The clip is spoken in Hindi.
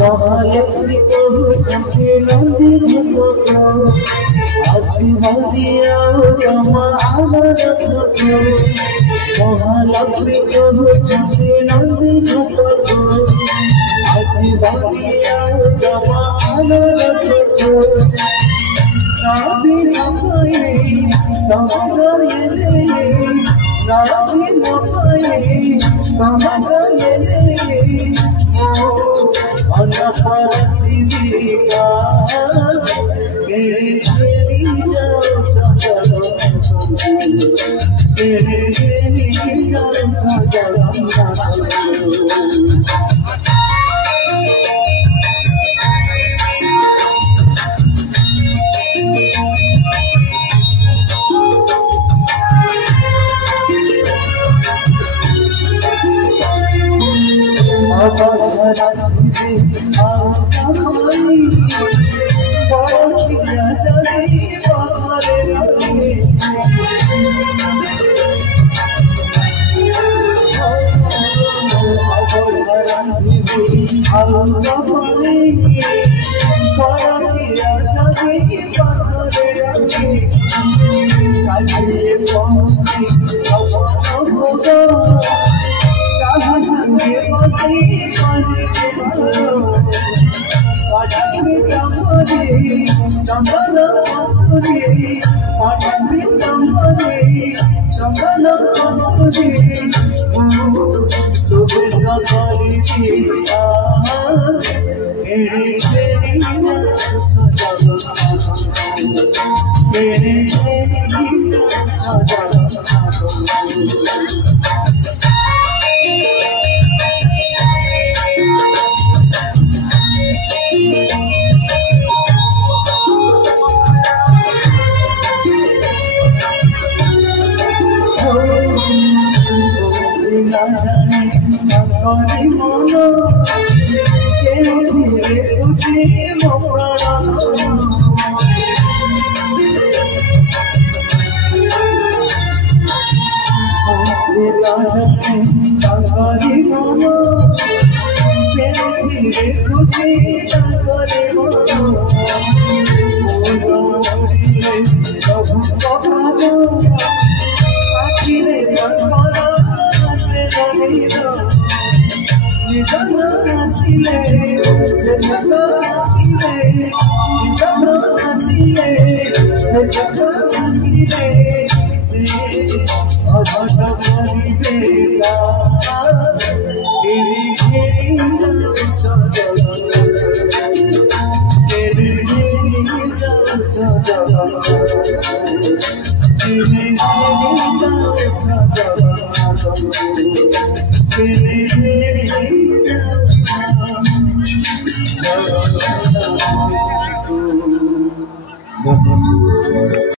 महालक्ष्मी को चंपे नंदी घसको आशीर्वादिया रमा आनरथ को महालक्ष्मी को चंपे नंदी घसको आशीर्वादिया रमा आनरथ को नाभी नपाए तमगले नाभी नपाए तमगले अनपरसिका तेरे जाओ चलो तेरे जाओ चलो चंदन कस्तूरी पाटवी तंबरी चंदन कस्तूरी सुबह सवारी किया तेरे मोनो धीरे खुशी मोप्राण मोनो धीरे खुशी प्रभु आखिरे निधन आसिले से जग आखिले निधन आसिले से जग आखिले से अभट करिबेला तेरी घेरी जाओ तेरी घेरी जाओ तेरी घेरी जाओ